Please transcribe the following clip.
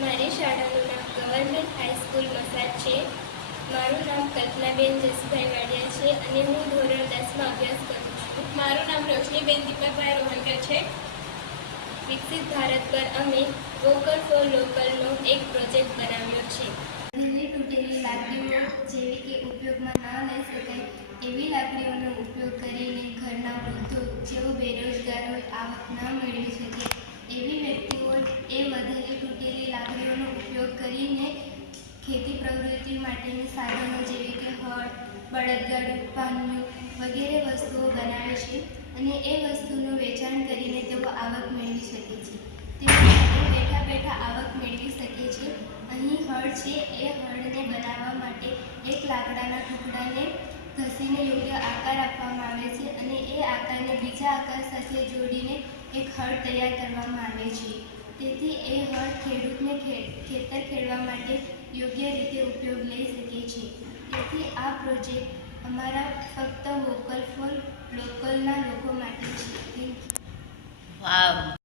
મારી શાળાનું નામ ગવર્મેન્ટ હાઈસ્કૂલ મસાજ છે. મારું નામ કલ્પનાબેન જસભાઈ વાડિયા છે અને હું ધોરણ 10માં અભ્યાસ કરું છું. મારું નામ રોશનીબેન દીપકભાઈ રોહનકર છે. વિકસિત ભારત પર અમે વોકલ ફોર લોકલનો એક પ્રોજેક્ટ બનાવ્યો છે. વધેલી તૂટેલી લાકડીઓ જેવી કે ઉપયોગમાં ન લઈ શકાય એવી લાકડીઓનો ઉપયોગ કરીને ઘરના વૃદ્ધો જેઓ બેરોજગાર હોય, આવક ન મેળવી શકે એવી વ્યક્તિઓ એ વધેલી તૂટેલી લાકડીઓનો ઉપયોગ કરીને ખેતી પ્રવૃત્તિ માટેની સાધનો જેવી કે હળ, બળદગાડું, પાનિયું વગેરે વસ્તુઓ બનાવે છે અને એ વસ્તુનું વેચાણ કરીને તેઓ આવક મેળવી શકે છે. તેઓ બેઠા બેઠા આવક મેળવી શકે છે. અહીં હળ છે, એ હળને બનાવવા માટે એક લાકડાના ટુકડાને ઘસીને યોગ્ય આકાર આપવામાં આવે છે અને એ આકારને બીજા આકાર સાથે જોડીને એક હળ તૈયાર કરવામાં આવે છે. તેથી એ હળ ખેડૂતને ખેતર ખેડવા માટે યોગ્ય રીતે ઉપયોગ લઈ શકે છે. તેથી આ પ્રોજેક્ટ અમારા ફક્ત વોકલ ફોર લોકલના લોકો માટે છે. Thank you. વાવ.